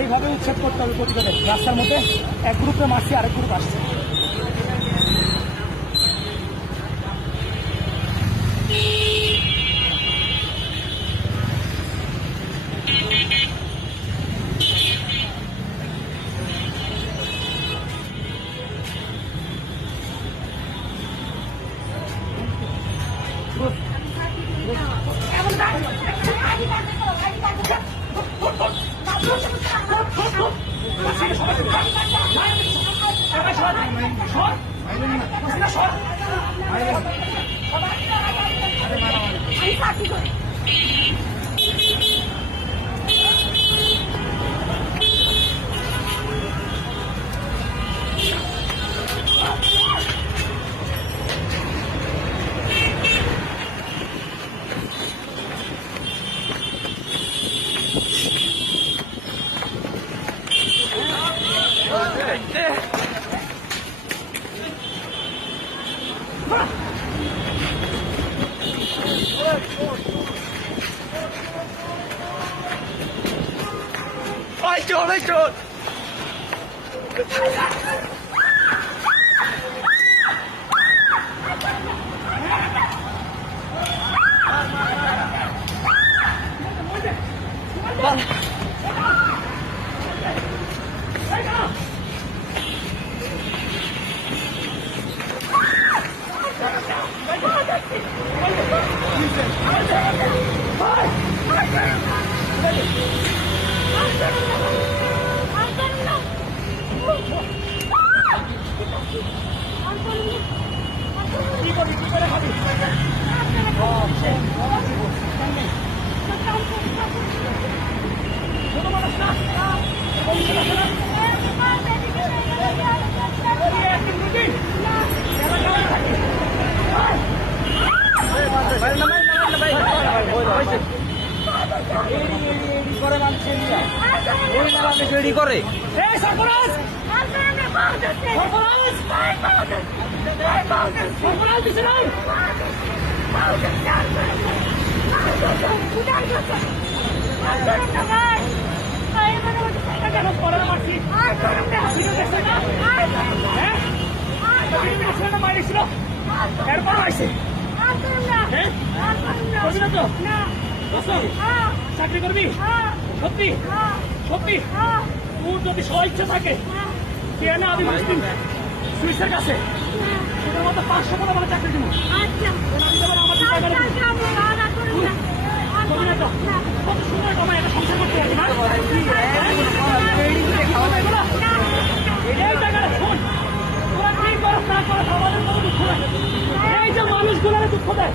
এইভাবে উচ্ছেদ করতে হবে প্রতিবাদে। রাস্তার মধ্যে এক গ্রুপে মারছি আরেক গ্রুপ আসছে। চোর এই চোর রেডি করে এই সরফরাজ সরফরাজ সরফরাজ মারছি হ্যাঁ? এরপর হ্যাঁ করবি না তো চাকরি করবি সত্যি সত্যি তোর যদি স্বইচ্ছা থাকে কে না আমি মুসলিম সুইসের কাছে তোদের মতো পাঁচশো টাকা মানে চাকরি দিব আমার কত সুন্দর কমায় একটা সংসার করতে পারবি না এই টাকাটা শোন তোরা কি করস না দুঃখ এই যে মানুষগুলোর দুঃখ দেয়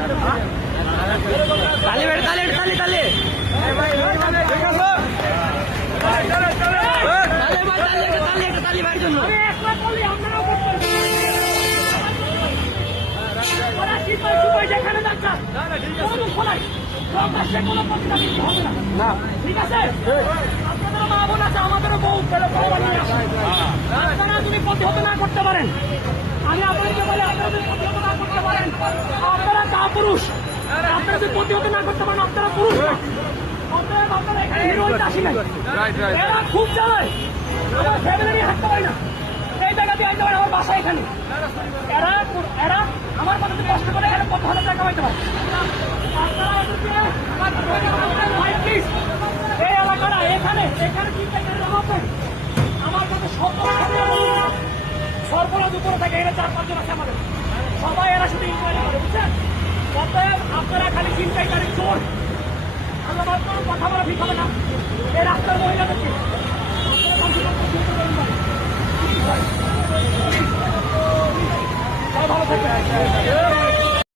বানিয়ে আছে। আপনারা যদি প্রতিহত না করতে পারেন আমি আপনাদেরকে আপনারা প্রতিহত না করতে পারেন আপনারা পুরুষ আপনারা যদি প্রতিহত না করতে পারেন আপনারা পুরুষ না। অতএব আপনারা এখানে হিরো আসি নাই। এরা খুব চালায় আমার ফ্যামিলি নিয়ে হাঁটতে পারি না। এই জায়গাতে আইতে পারে আমার বাসা এখানে। এরা এরা আমার কথা কষ্ট করে এখানে কত হাজার টাকা পাইতে পারে? এই এলাকাটা এখানে এখানে টাকার আমার কাছে সব সর্বরাজ উপরে থাকে এরা চার পাঁচজন আছে আমাদের। সবাই এরা শুধু ইনকোয়ারি করে বুঝছেন? অতএব আপনারা খালি চিন্তাই করেন চোর মাত্র কথা বলা ঠিক হবে না।